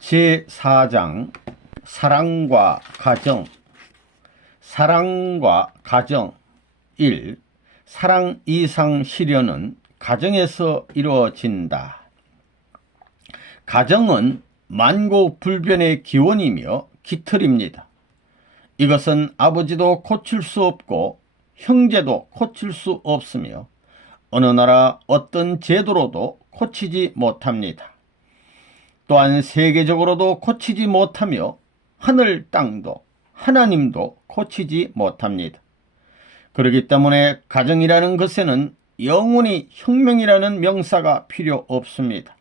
제4장 사랑과 가정. 사랑과 가정 1. 사랑 이상 실현은 가정에서 이루어진다. 가정은 만고불변의 기원이며 기틀입니다. 이것은 아버지도 고칠 수 없고 형제도 고칠 수 없으며 어느 나라 어떤 제도로도 고치지 못합니다. 또한 세계적으로도 고치지 못하며 하늘 땅도 하나님도 고치지 못합니다. 그렇기 때문에 가정이라는 것에는 영원히 혁명이라는 명사가 필요 없습니다.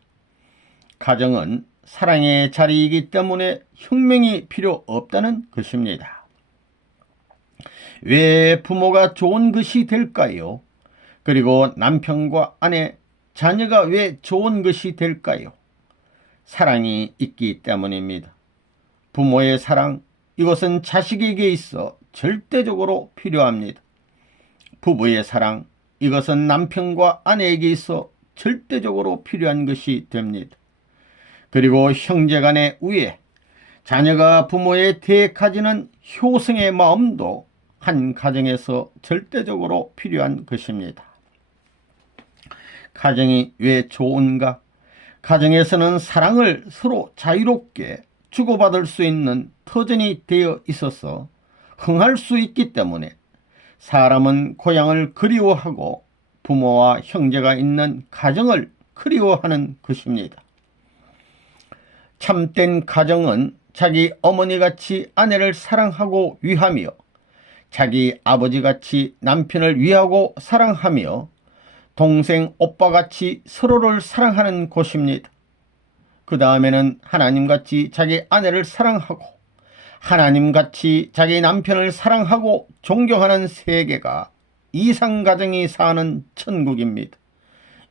가정은 사랑의 자리이기 때문에 혁명이 필요 없다는 것입니다. 왜 부모가 좋은 것이 될까요? 그리고 남편과 아내, 자녀가 왜 좋은 것이 될까요? 사랑이 있기 때문입니다. 부모의 사랑, 이것은 자식에게 있어 절대적으로 필요합니다. 부부의 사랑, 이것은 남편과 아내에게 있어 절대적으로 필요한 것이 됩니다. 그리고 형제간의 우애, 자녀가 부모에 대해 가지는 효성의 마음도 한 가정에서 절대적으로 필요한 것입니다. 가정이 왜 좋은가? 가정에서는 사랑을 서로 자유롭게 주고받을 수 있는 터전이 되어 있어서 흥할 수 있기 때문에 사람은 고향을 그리워하고 부모와 형제가 있는 가정을 그리워하는 것입니다. 참된 가정은 자기 어머니같이 아내를 사랑하고 위하며 자기 아버지같이 남편을 위하고 사랑하며 동생 오빠같이 서로를 사랑하는 곳입니다. 그 다음에는 하나님같이 자기 아내를 사랑하고 하나님같이 자기 남편을 사랑하고 존경하는 세계가 이상가정이 사는 천국입니다.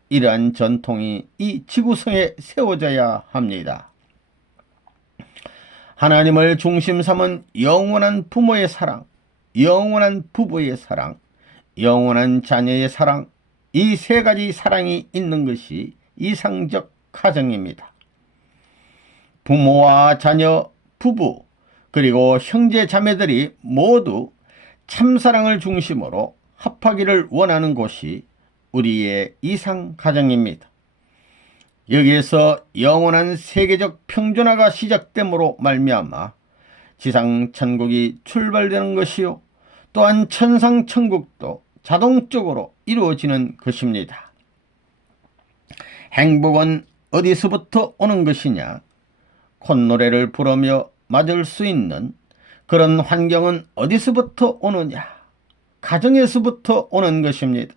이러한 전통이 이 지구성에 세워져야 합니다. 하나님을 중심 삼은 영원한 부모의 사랑, 영원한 부부의 사랑, 영원한 자녀의 사랑, 이 세 가지 사랑이 있는 것이 이상적 가정입니다. 부모와 자녀, 부부, 그리고 형제 자매들이 모두 참사랑을 중심으로 합하기를 원하는 곳이 우리의 이상 가정입니다. 여기에서 영원한 세계적 평준화가 시작됨으로 말미암아 지상 천국이 출발되는 것이요, 또한 천상 천국도 자동적으로 이루어지는 것입니다. 행복은 어디서부터 오는 것이냐? 콧노래를 부르며 맞을 수 있는 그런 환경은 어디서부터 오느냐? 가정에서부터 오는 것입니다.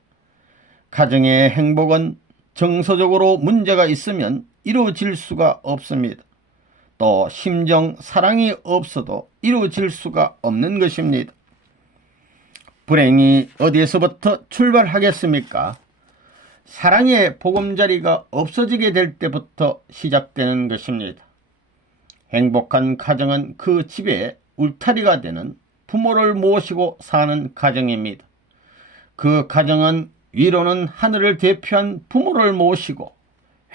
가정의 행복은 정서적으로 문제가 있으면 이루어질 수가 없습니다. 또 심정, 사랑이 없어도 이루어질 수가 없는 것입니다. 불행이 어디에서부터 출발하겠습니까? 사랑의 보금자리가 없어지게 될 때부터 시작되는 것입니다. 행복한 가정은 그 집의 울타리가 되는 부모를 모시고 사는 가정입니다. 그 가정은 위로는 하늘을 대표한 부모를 모시고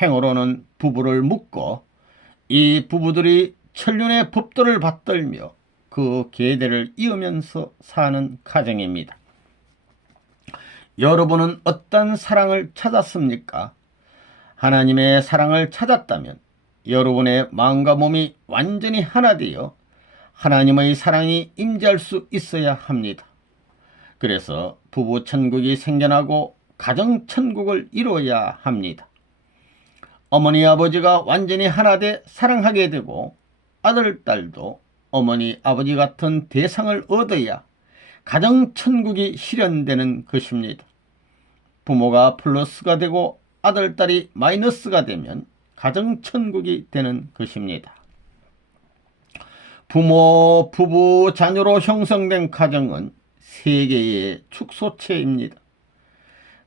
횡으로는 부부를 묶고 이 부부들이 천륜의 법도를 받들며 그 계대를 이으면서 사는 가정입니다. 여러분은 어떤 사랑을 찾았습니까? 하나님의 사랑을 찾았다면 여러분의 마음과 몸이 완전히 하나 되어 하나님의 사랑이 임재할 수 있어야 합니다. 그래서 부부 천국이 생겨나고 가정 천국을 이루어야 합니다. 어머니 아버지가 완전히 하나 돼 사랑하게 되고 아들 딸도 어머니 아버지 같은 대상을 얻어야 가정 천국이 실현되는 것입니다. 부모가 플러스가 되고 아들 딸이 마이너스가 되면 가정 천국이 되는 것입니다. 부모, 부부, 자녀로 형성된 가정은 세계의 축소체입니다.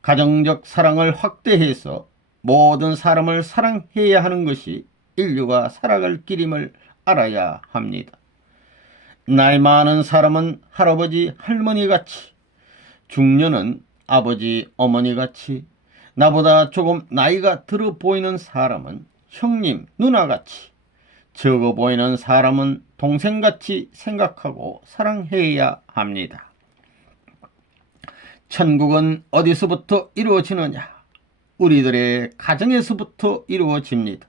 가정적 사랑을 확대해서 모든 사람을 사랑해야 하는 것이 인류가 살아갈 길임을 알아야 합니다. 나이 많은 사람은 할아버지, 할머니같이, 중년은 아버지, 어머니같이, 나보다 조금 나이가 들어 보이는 사람은 형님, 누나같이, 적어 보이는 사람은 동생같이 생각하고 사랑해야 합니다. 천국은 어디서부터 이루어지느냐? 우리들의 가정에서부터 이루어집니다.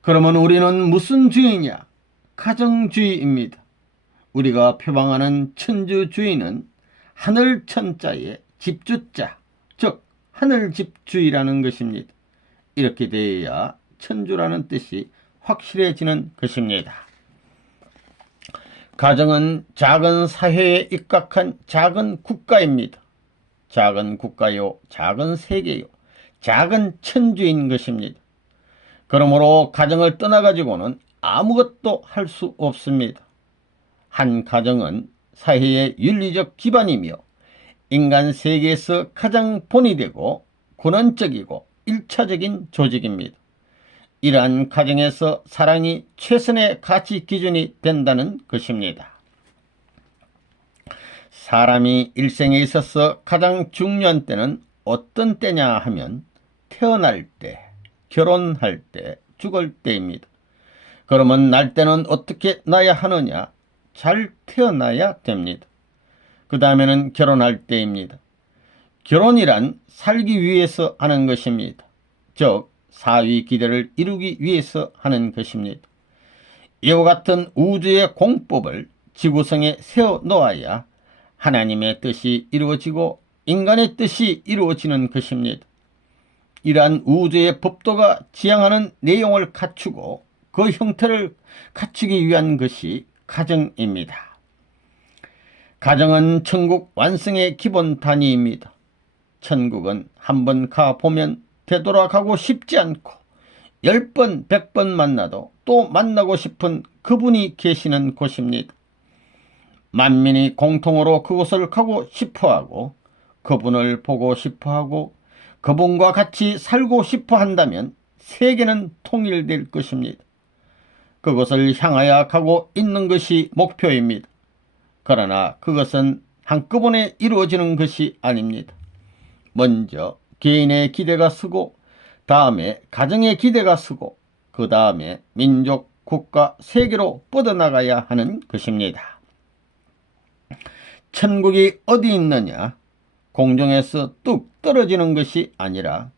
그러면 우리는 무슨 주의냐? 가정주의입니다. 우리가 표방하는 천주주의는 하늘 천자에 집주자, 즉 하늘집주의라는 것입니다. 이렇게 되어야 천주라는 뜻이 확실해지는 것입니다. 가정은 작은 사회에 입각한 작은 국가입니다. 작은 국가요, 작은 세계요, 작은 천주인 것입니다. 그러므로 가정을 떠나가지고는 아무것도 할 수 없습니다. 한 가정은 사회의 윤리적 기반이며 인간 세계에서 가장 본이 되고 근원적이고 일차적인 조직입니다. 이러한 가정에서 사랑이 최선의 가치 기준이 된다는 것입니다. 사람이 일생에 있어서 가장 중요한 때는 어떤 때냐 하면 태어날 때, 결혼할 때, 죽을 때입니다. 그러면 날 때는 어떻게 나야 하느냐? 잘 태어나야 됩니다. 그 다음에는 결혼할 때입니다. 결혼이란 살기 위해서 하는 것입니다. 즉 사위 기대를 이루기 위해서 하는 것입니다. 이와 같은 우주의 공법을 지구성에 세워 놓아야 하나님의 뜻이 이루어지고 인간의 뜻이 이루어지는 것입니다. 이러한 우주의 법도가 지향하는 내용을 갖추고 그 형태를 갖추기 위한 것이 가정입니다. 가정은 천국 완성의 기본 단위입니다. 천국은 한번 가보면 되돌아가고 싶지 않고 10번, 100번 만나도 또 만나고 싶은 그분이 계시는 곳입니다. 만민이 공통으로 그곳을 가고 싶어하고 그분을 보고 싶어하고 그분과 같이 살고 싶어 한다면 세계는 통일될 것입니다. 그것을 향하여 가고 있는 것이 목표입니다. 그러나 그것은 한꺼번에 이루어지는 것이 아닙니다. 먼저 개인의 기대가 서고 다음에 가정의 기대가 서고 그 다음에 민족, 국가, 세계로 뻗어나가야 하는 것입니다. 천국이 어디 있느냐? 공중에서 뚝 떨어지는 것이 아니라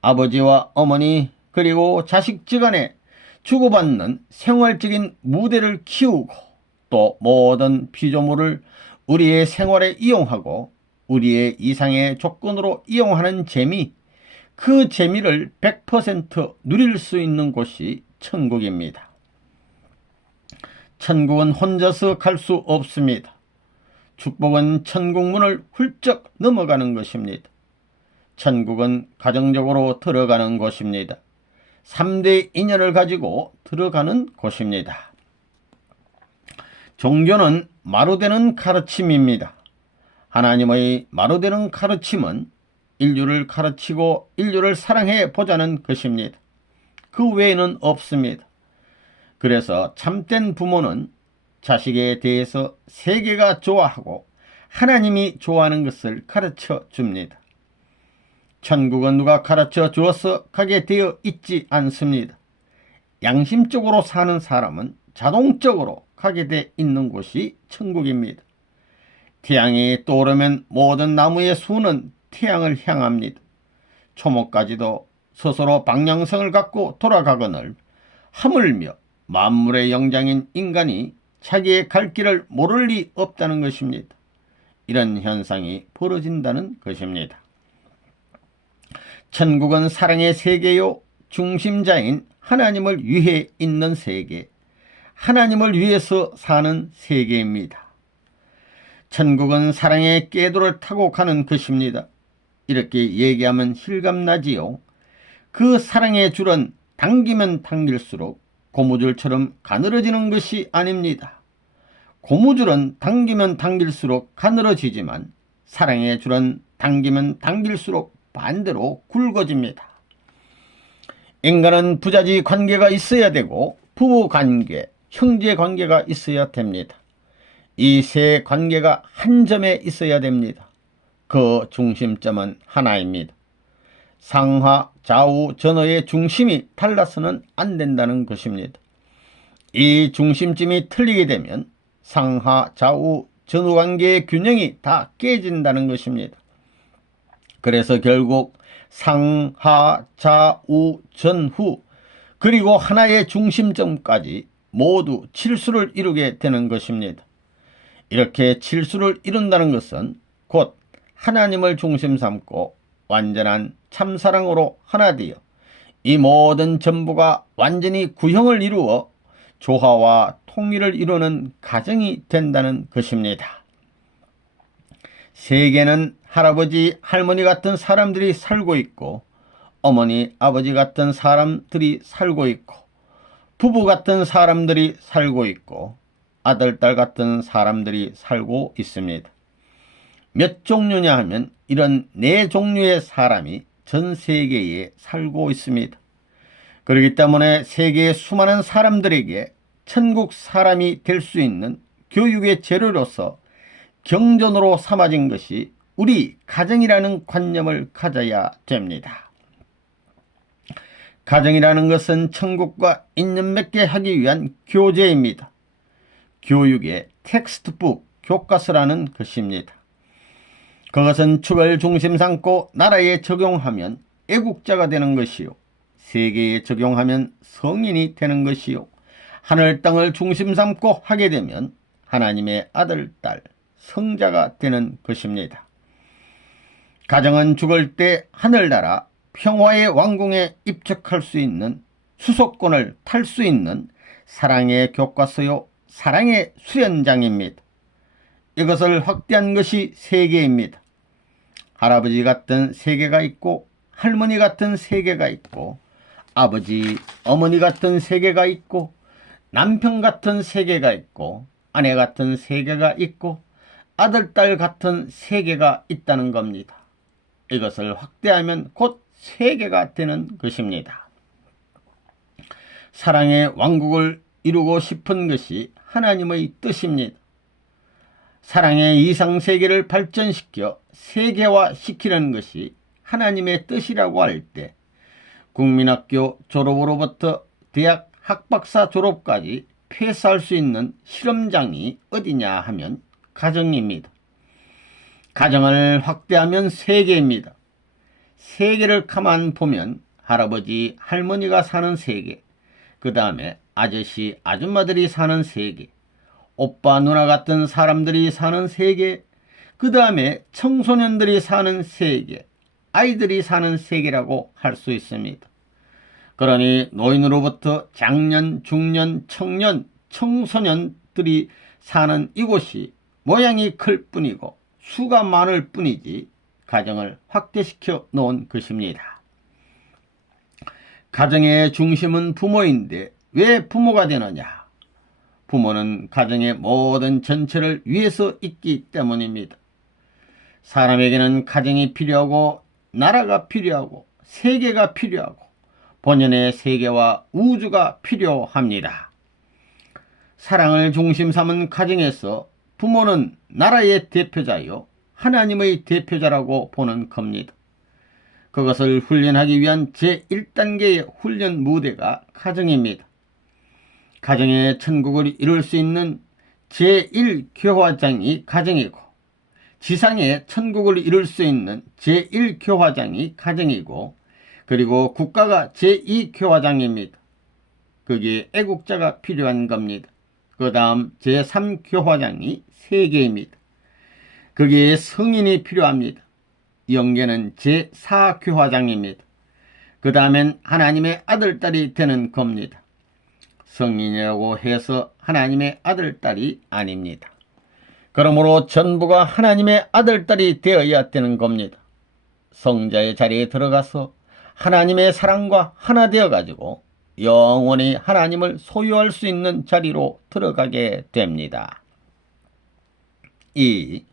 아버지와 어머니 그리고 자식지간에 주고받는 생활적인 무대를 키우고 또 모든 피조물을 우리의 생활에 이용하고 우리의 이상의 조건으로 이용하는 재미, 그 재미를 100% 누릴 수 있는 곳이 천국입니다. 천국은 혼자서 갈 수 없습니다. 축복은 천국문을 훌쩍 넘어가는 것입니다. 천국은 가정적으로 들어가는 곳입니다. 3대 인연을 가지고 들어가는 곳입니다. 종교는 마루되는 가르침입니다. 하나님의 마루되는 가르침은 인류를 가르치고 인류를 사랑해 보자는 것입니다. 그 외에는 없습니다. 그래서 참된 부모는 자식에 대해서 세계가 좋아하고 하나님이 좋아하는 것을 가르쳐 줍니다. 천국은 누가 가르쳐 주어서 가게 되어 있지 않습니다. 양심적으로 사는 사람은 자동적으로 가게 돼 있는 곳이 천국입니다. 태양이 떠오르면 모든 나무의 수는 태양을 향합니다. 초목까지도 스스로 방향성을 갖고 돌아가거늘 하물며 만물의 영장인 인간이 자기의 갈 길을 모를 리 없다는 것입니다. 이런 현상이 벌어진다는 것입니다. 천국은 사랑의 세계요, 중심자인 하나님을 위해 있는 세계, 하나님을 위해서 사는 세계입니다. 천국은 사랑의 궤도를 타고 가는 것입니다. 이렇게 얘기하면 실감나지요. 그 사랑의 줄은 당기면 당길수록 고무줄처럼 가늘어지는 것이 아닙니다. 고무줄은 당기면 당길수록 가늘어지지만 사랑의 줄은 당기면 당길수록 반대로 굵어집니다. 인간은 부자지 관계가 있어야 되고 부부 관계, 형제 관계가 있어야 됩니다. 이 세 관계가 한 점에 있어야 됩니다. 그 중심점은 하나입니다. 상하, 좌우, 전어의 중심이 달라서는 안 된다는 것입니다. 이 중심점이 틀리게 되면 상하, 좌우, 전후 관계의 균형이 다 깨진다는 것입니다. 그래서 결국 상하, 좌우, 전후 그리고 하나의 중심점까지 모두 칠수를 이루게 되는 것입니다. 이렇게 칠수를 이룬다는 것은 곧 하나님을 중심 삼고 완전한 참사랑으로 하나 되어 이 모든 전부가 완전히 구형을 이루어 조화와 통일을 이루는 가정이 된다는 것입니다. 세계는 할아버지, 할머니 같은 사람들이 살고 있고 어머니, 아버지 같은 사람들이 살고 있고 부부 같은 사람들이 살고 있고 아들, 딸 같은 사람들이 살고 있습니다. 몇 종류냐 하면 이런 4종류의 사람이 전 세계에 살고 있습니다. 그렇기 때문에 세계의 수많은 사람들에게 천국 사람이 될 수 있는 교육의 재료로서 경전으로 삼아진 것이 우리 가정이라는 관념을 가져야 됩니다. 가정이라는 것은 천국과 인연 맺게 하기 위한 교재입니다. 교육의 텍스트북, 교과서라는 것입니다. 그것은 축을 중심 삼고 나라에 적용하면 애국자가 되는 것이요, 세계에 적용하면 성인이 되는 것이요, 하늘 땅을 중심 삼고 하게 되면 하나님의 아들, 딸, 성자가 되는 것입니다. 가정은 죽을 때 하늘나라 평화의 왕궁에 입적할 수 있는, 수도권을 탈 수 있는 사랑의 교과서요, 사랑의 수련장입니다. 이것을 확대한 것이 세계입니다. 할아버지 같은 세계가 있고 할머니 같은 세계가 있고 아버지, 어머니 같은 세계가 있고 남편 같은 세계가 있고 아내 같은 세계가 있고 아들, 딸 같은 세계가 있다는 겁니다. 이것을 확대하면 곧 세계가 되는 것입니다. 사랑의 왕국을 이루고 싶은 것이 하나님의 뜻입니다. 사랑의 이상세계를 발전시켜 세계화시키는 것이 하나님의 뜻이라고 할 때 국민학교 졸업으로부터 대학 학박사 졸업까지 패스할 수 있는 실험장이 어디냐 하면 가정입니다. 가정을 확대하면 세계입니다. 세계를 가만 보면 할아버지, 할머니가 사는 세계, 그 다음에 아저씨, 아줌마들이 사는 세계, 오빠, 누나 같은 사람들이 사는 세계, 그 다음에 청소년들이 사는 세계, 아이들이 사는 세계라고 할 수 있습니다. 그러니 노인으로부터 장년, 중년, 청년, 청소년들이 사는 이곳이 모양이 클 뿐이고 수가 많을 뿐이지 가정을 확대시켜 놓은 것입니다. 가정의 중심은 부모인데 왜 부모가 되느냐? 부모는 가정의 모든 전체를 위해서 있기 때문입니다. 사람에게는 가정이 필요하고 나라가 필요하고 세계가 필요하고 본연의 세계와 우주가 필요합니다. 사랑을 중심 삼은 가정에서 부모는 나라의 대표자요, 하나님의 대표자라고 보는 겁니다. 그것을 훈련하기 위한 제1단계의 훈련 무대가 가정입니다. 가정의 천국을 이룰 수 있는 제1교화장이 가정이고 지상의 천국을 이룰 수 있는 제1교화장이 가정이고 그리고 국가가 제2교화장입니다. 거기에 애국자가 필요한 겁니다. 그 다음 제3교화장이 세계입니다. 거기에 성인이 필요합니다. 영계는 제4교화장입니다. 그 다음엔 하나님의 아들, 딸이 되는 겁니다. 성인이라고 해서 하나님의 아들, 딸이 아닙니다. 그러므로 전부가 하나님의 아들, 딸이 되어야 되는 겁니다. 성자의 자리에 들어가서 하나님의 사랑과 하나 되어가지고 영원히 하나님을 소유할 수 있는 자리로 들어가게 됩니다. 이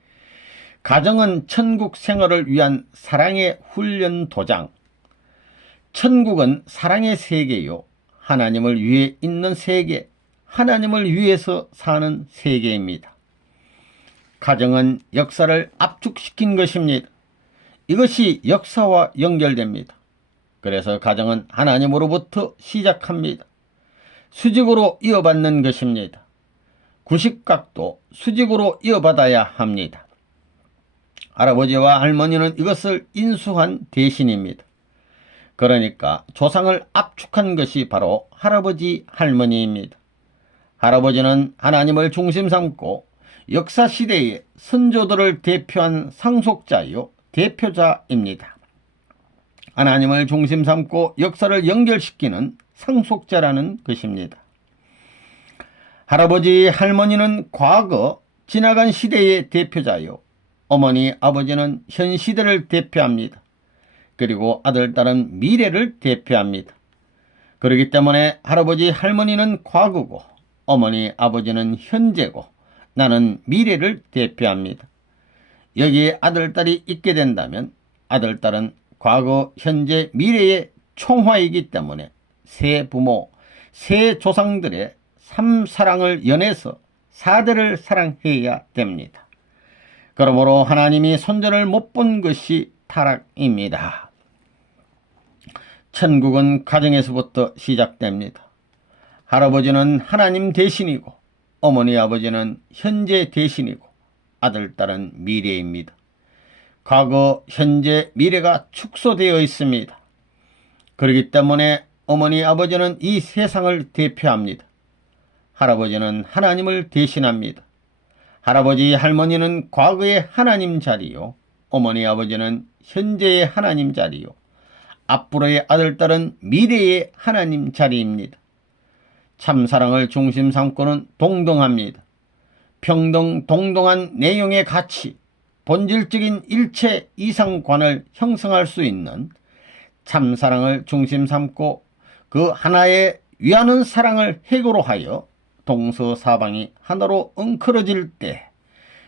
가정은 천국 생활을 위한 사랑의 훈련 도장. 천국은 사랑의 세계요, 하나님을 위해 있는 세계, 하나님을 위해서 사는 세계입니다. 가정은 역사를 압축시킨 것입니다. 이것이 역사와 연결됩니다. 그래서 가정은 하나님으로부터 시작합니다. 수직으로 이어받는 것입니다. 구식각도 수직으로 이어받아야 합니다. 할아버지와 할머니는 이것을 인수한 대신입니다. 그러니까 조상을 압축한 것이 바로 할아버지 할머니입니다. 할아버지는 하나님을 중심 삼고 역사시대의 선조들을 대표한 상속자요 대표자입니다. 하나님을 중심 삼고 역사를 연결시키는 상속자라는 것입니다. 할아버지 할머니는 과거 지나간 시대의 대표자요 어머니 아버지는 현 시대를 대표합니다. 그리고 아들 딸은 미래를 대표합니다. 그렇기 때문에 할아버지 할머니는 과거고 어머니 아버지는 현재고 나는 미래를 대표합니다. 여기에 아들 딸이 있게 된다면 아들 딸은 과거 현재 미래의 총화이기 때문에 새 부모 새 조상들의 삼사랑을 연해서 4대를 사랑해야 됩니다. 그러므로 하나님이 손자를 못 본 것이 타락입니다. 천국은 가정에서부터 시작됩니다. 할아버지는 하나님 대신이고 어머니 아버지는 현재 대신이고 아들 딸은 미래입니다. 과거 현재 미래가 축소되어 있습니다. 그렇기 때문에 어머니 아버지는 이 세상을 대표합니다. 할아버지는 하나님을 대신합니다. 할아버지 할머니는 과거의 하나님 자리요 어머니 아버지는 현재의 하나님 자리요 앞으로의 아들 딸은 미래의 하나님 자리입니다. 참사랑을 중심 삼고는 동등합니다. 평등 동등한 내용의 가치 본질적인 일체 이상관을 형성할 수 있는 참사랑을 중심 삼고 그 하나에 위하는 사랑을 해고로 하여 동서사방이 하나로 엉클어질 때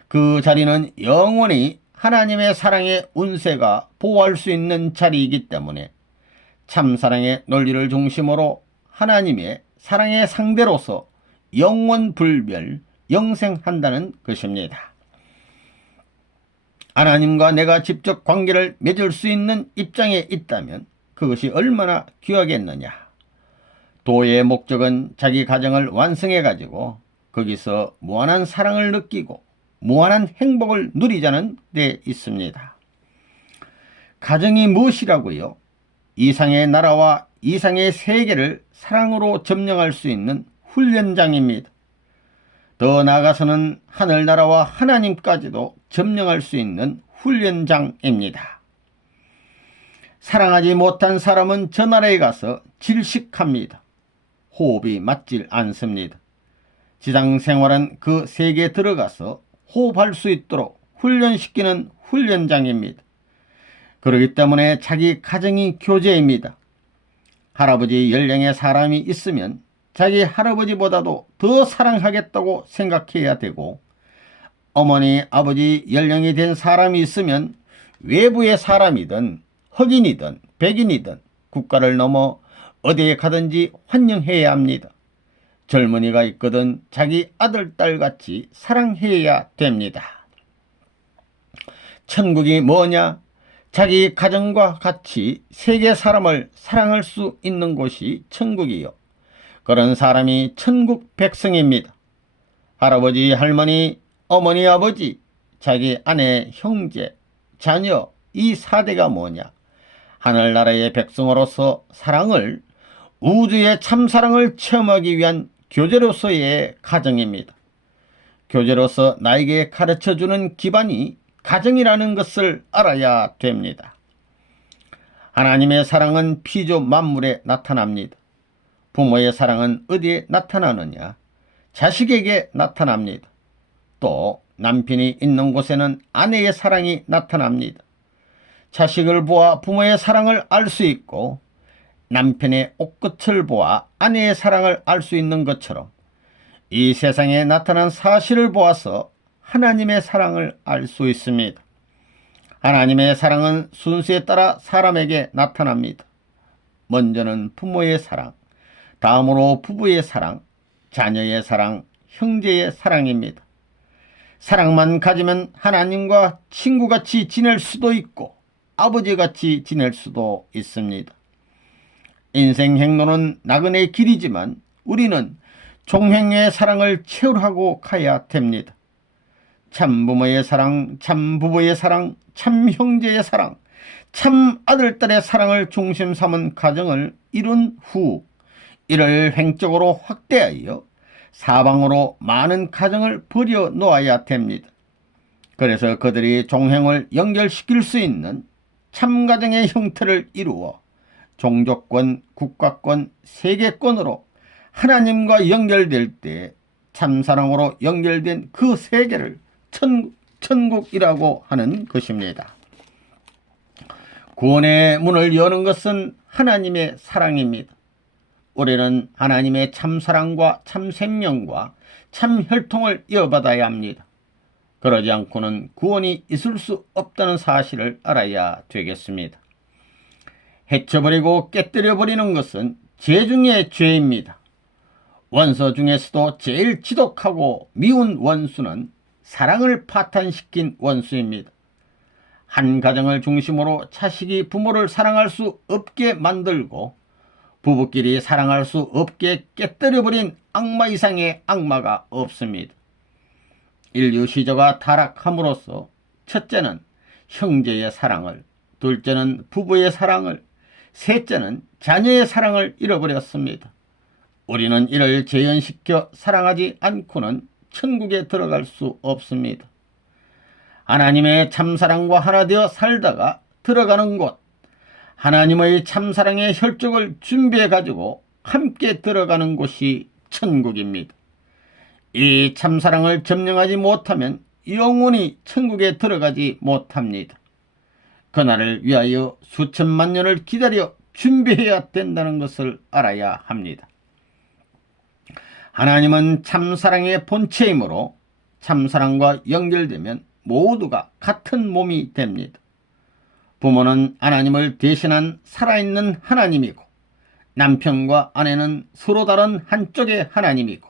그 자리는 영원히 하나님의 사랑의 운세가 보호할 수 있는 자리이기 때문에 참사랑의 논리를 중심으로 하나님의 사랑의 상대로서 영원불멸 영생한다는 것입니다. 하나님과 내가 직접 관계를 맺을 수 있는 입장에 있다면 그것이 얼마나 귀하겠느냐. 도의 목적은 자기 가정을 완성해 가지고 거기서 무한한 사랑을 느끼고 무한한 행복을 누리자는 데 있습니다. 가정이 무엇이라고요? 이상의 나라와 이상의 세계를 사랑으로 점령할 수 있는 훈련장입니다. 더 나아가서는 하늘나라와 하나님까지도 점령할 수 있는 훈련장입니다. 사랑하지 못한 사람은 저 나라에 가서 질식합니다. 호흡이 맞질 않습니다. 지상생활은 그 세계에 들어가서 호흡할 수 있도록 훈련시키는 훈련장입니다. 그렇기 때문에 자기 가정이 교제입니다. 할아버지 연령의 사람이 있으면 자기 할아버지보다도 더 사랑하겠다고 생각해야 되고 어머니 아버지 연령이 된 사람이 있으면 외부의 사람이든 흑인이든 백인이든 국가를 넘어 어디에 가든지 환영해야 합니다. 젊은이가 있거든 자기 아들 딸같이 사랑해야 됩니다. 천국이 뭐냐? 자기 가정과 같이 세계 사람을 사랑할 수 있는 곳이 천국이요. 그런 사람이 천국 백성입니다. 할아버지, 할머니, 어머니, 아버지, 자기 아내, 형제, 자녀 이 4대가 뭐냐? 하늘나라의 백성으로서 사랑을 우주의 참사랑을 체험하기 위한 교제로서의 가정입니다. 교제로서 나에게 가르쳐주는 기반이 가정이라는 것을 알아야 됩니다. 하나님의 사랑은 피조 만물에 나타납니다. 부모의 사랑은 어디에 나타나느냐? 자식에게 나타납니다. 또 남편이 있는 곳에는 아내의 사랑이 나타납니다. 자식을 보아 부모의 사랑을 알 수 있고 남편의 옷끝을 보아 아내의 사랑을 알 수 있는 것처럼 이 세상에 나타난 사실을 보아서 하나님의 사랑을 알 수 있습니다. 하나님의 사랑은 순수에 따라 사람에게 나타납니다. 먼저는 부모의 사랑, 다음으로 부부의 사랑, 자녀의 사랑, 형제의 사랑입니다. 사랑만 가지면 하나님과 친구같이 지낼 수도 있고 아버지같이 지낼 수도 있습니다. 인생 행로는 나그네 길이지만 우리는 종행의 사랑을 체울하고 가야 됩니다. 참 부모의 사랑, 참 부부의 사랑, 참 형제의 사랑, 참 아들딸의 사랑을 중심 삼은 가정을 이룬 후 이를 횡적으로 확대하여 사방으로 많은 가정을 버려 놓아야 됩니다. 그래서 그들이 종행을 연결시킬 수 있는 참가정의 형태를 이루어 종족권, 국가권, 세계권으로 하나님과 연결될 때 참사랑으로 연결된 그 세계를 천국이라고 하는 것입니다. 구원의 문을 여는 것은 하나님의 사랑입니다. 우리는 하나님의 참사랑과 참생명과 참혈통을 이어받아야 합니다. 그러지 않고는 구원이 있을 수 없다는 사실을 알아야 되겠습니다. 해쳐버리고 깨뜨려버리는 것은 죄 중의 죄입니다. 원수 중에서도 제일 지독하고 미운 원수는 사랑을 파탄시킨 원수입니다. 한 가정을 중심으로 자식이 부모를 사랑할 수 없게 만들고 부부끼리 사랑할 수 없게 깨뜨려버린 악마 이상의 악마가 없습니다. 인류 시조가 타락함으로써 첫째는 형제의 사랑을, 둘째는 부부의 사랑을, 셋째는 자녀의 사랑을 잃어버렸습니다. 우리는 이를 재현시켜 사랑하지 않고는 천국에 들어갈 수 없습니다. 하나님의 참사랑과 하나 되어 살다가 들어가는 곳, 하나님의 참사랑의 혈족을 준비해 가지고 함께 들어가는 곳이 천국입니다. 이 참사랑을 점령하지 못하면 영원히 천국에 들어가지 못합니다. 그날을 위하여 수천만 년을 기다려 준비해야 된다는 것을 알아야 합니다. 하나님은 참사랑의 본체이므로 참사랑과 연결되면 모두가 같은 몸이 됩니다. 부모는 하나님을 대신한 살아있는 하나님이고 남편과 아내는 서로 다른 한쪽의 하나님이고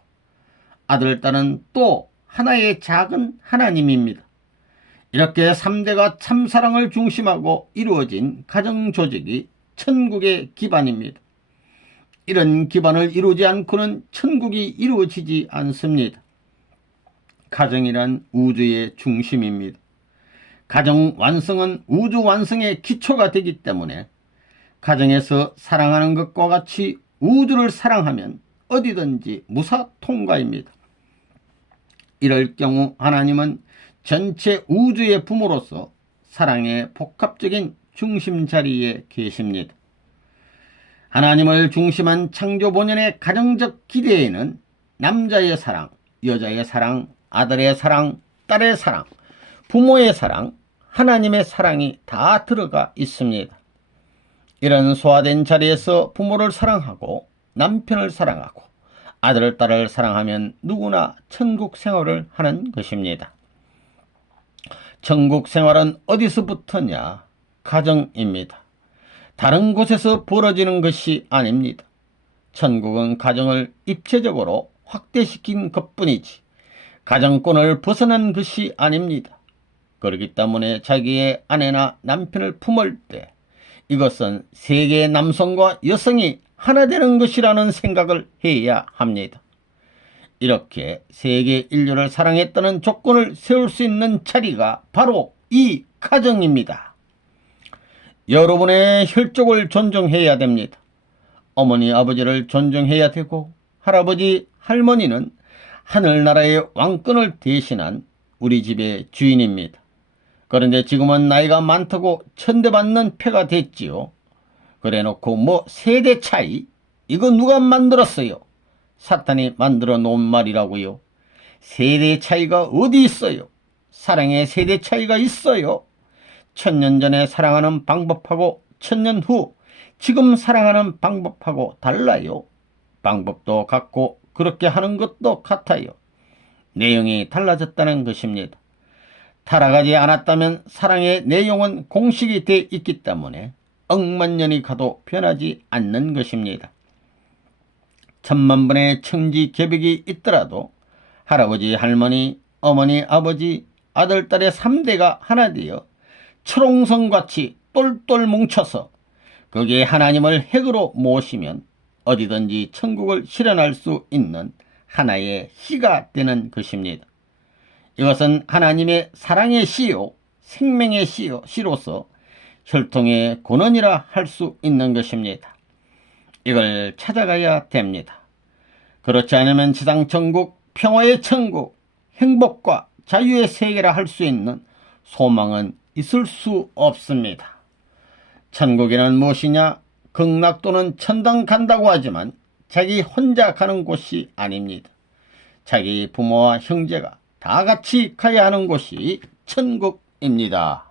아들, 딸은 또 하나의 작은 하나님입니다. 이렇게 3대가 참사랑을 중심하고 이루어진 가정조직이 천국의 기반입니다. 이런 기반을 이루지 않고는 천국이 이루어지지 않습니다. 가정이란 우주의 중심입니다. 가정 완성은 우주 완성의 기초가 되기 때문에 가정에서 사랑하는 것과 같이 우주를 사랑하면 어디든지 무사통과입니다. 이럴 경우 하나님은 전체 우주의 부모로서 사랑의 복합적인 중심 자리에 계십니다. 하나님을 중심한 창조 본연의 가정적 기대에는 남자의 사랑, 여자의 사랑, 아들의 사랑, 딸의 사랑, 부모의 사랑, 하나님의 사랑이 다 들어가 있습니다. 이런 소화된 자리에서 부모를 사랑하고 남편을 사랑하고 아들, 딸을 사랑하면 누구나 천국 생활을 하는 것입니다. 천국 생활은 어디서부터냐? 가정입니다. 다른 곳에서 벌어지는 것이 아닙니다. 천국은 가정을 입체적으로 확대시킨 것뿐이지 가정권을 벗어난 것이 아닙니다. 그렇기 때문에 자기의 아내나 남편을 품을 때 이것은 세계의 남성과 여성이 하나 되는 것이라는 생각을 해야 합니다. 이렇게 세계 인류를 사랑했다는 조건을 세울 수 있는 자리가 바로 이 가정입니다. 여러분의 혈족을 존중해야 됩니다. 어머니, 아버지를 존중해야 되고 할아버지, 할머니는 하늘나라의 왕권을 대신한 우리 집의 주인입니다. 그런데 지금은 나이가 많다고 천대받는 패가 됐지요. 그래놓고 뭐 세대 차이? 이거 누가 만들었어요? 사탄이 만들어 놓은 말이라고요. 세대 차이가 어디 있어요? 사랑의 세대 차이가 있어요. 1000년 전에 사랑하는 방법하고 1000년 후 지금 사랑하는 방법하고 달라요. 방법도 같고 그렇게 하는 것도 같아요. 내용이 달라졌다는 것입니다. 타락하지 않았다면 사랑의 내용은 공식이 돼 있기 때문에 억만년이 가도 변하지 않는 것입니다. 천만분의 천지개벽이 있더라도 할아버지, 할머니, 어머니, 아버지, 아들, 딸의 3대가 하나 되어 철옹성같이 똘똘 뭉쳐서 거기에 하나님을 핵으로 모시면 어디든지 천국을 실현할 수 있는 하나의 시가 되는 것입니다. 이것은 하나님의 사랑의 시요 생명의 시로서 혈통의 근원이라 할 수 있는 것입니다. 이걸 찾아가야 됩니다. 그렇지 않으면 지상 천국, 평화의 천국, 행복과 자유의 세계라 할 수 있는 소망은 있을 수 없습니다. 천국이란 무엇이냐? 극락도는 천당 간다고 하지만 자기 혼자 가는 곳이 아닙니다. 자기 부모와 형제가 다 같이 가야 하는 곳이 천국입니다.